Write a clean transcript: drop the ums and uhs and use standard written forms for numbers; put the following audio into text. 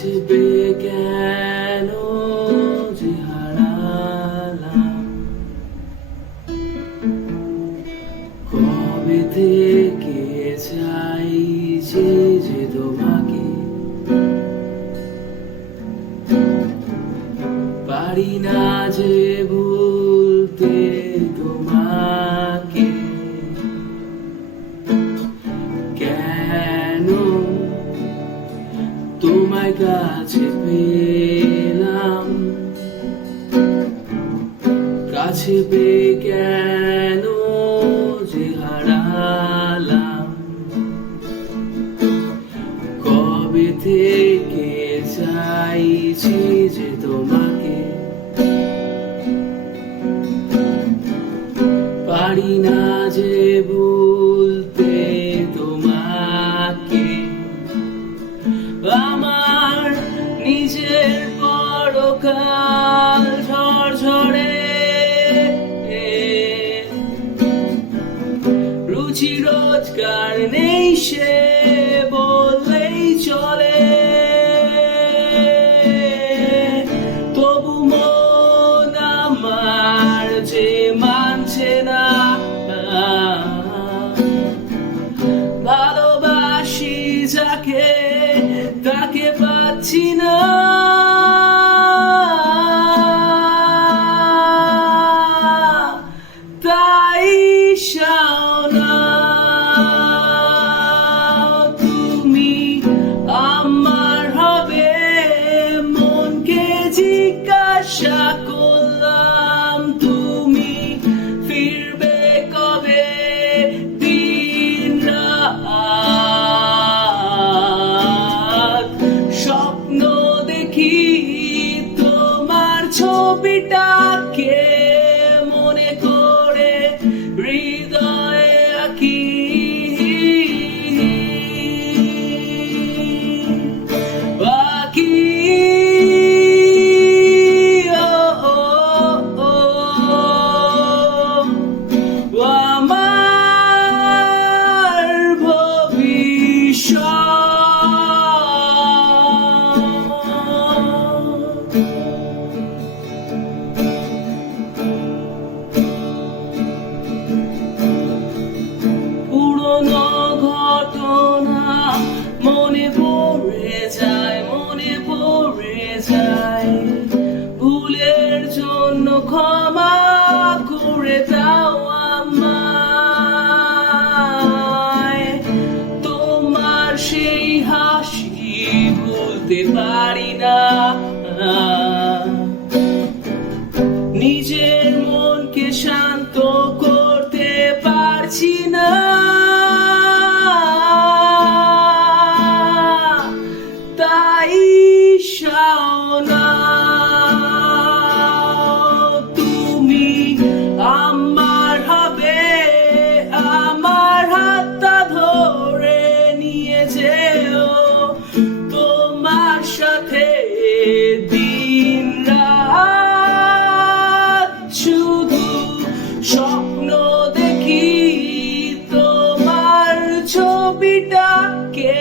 কাছে পেয়ে কেন যে হারালাম, কবে থেকে চাইছি যে তোমাকে, পারি না যে ভুলতে তোমাকে। কেন তোমায় কাছে পেলাম, কাছে পেয়ে কেন যে হারালাম, কবে থেকে চাইছি যে তোমাকে, পারি না যে ভুলতে তোমাকে। আমার নিজের পরকাল ঝরঝরে, রুচি রোজগার নেই সে বললেই চলে, তবু মন আমার যে মানছে না, ভালোবাসি যাকে তাকে পাচ্ছি না। তাই শাওনা তুমি আমার হবে, মনকে জিজ্ঞাসা করলাম তুমি ফিরবে কবে, দিন রাত স্বপ্ন দেখি তোমার ছবিটাকে, মনে করে হৃদয়ে আঁকি। আমার ভবিষ্যৎ পুরনো ঘটনা মনে পড়ে যায়, মনে পড়ে যায়, ভুলের জন্য ক্ষমা করে দাও আমায়। তোমার সেই হাসি ভুলতে পারি না, নিজের মনকে শান্ত করতে পারছি না। তাই শাওনা তুমি আমার হবে, আমার হাতটা ধরে নিয়ে যেও, তোমার সাথে দিন রাত শুধু স্বপ্ন দেখি তোমার ছবিটাকে।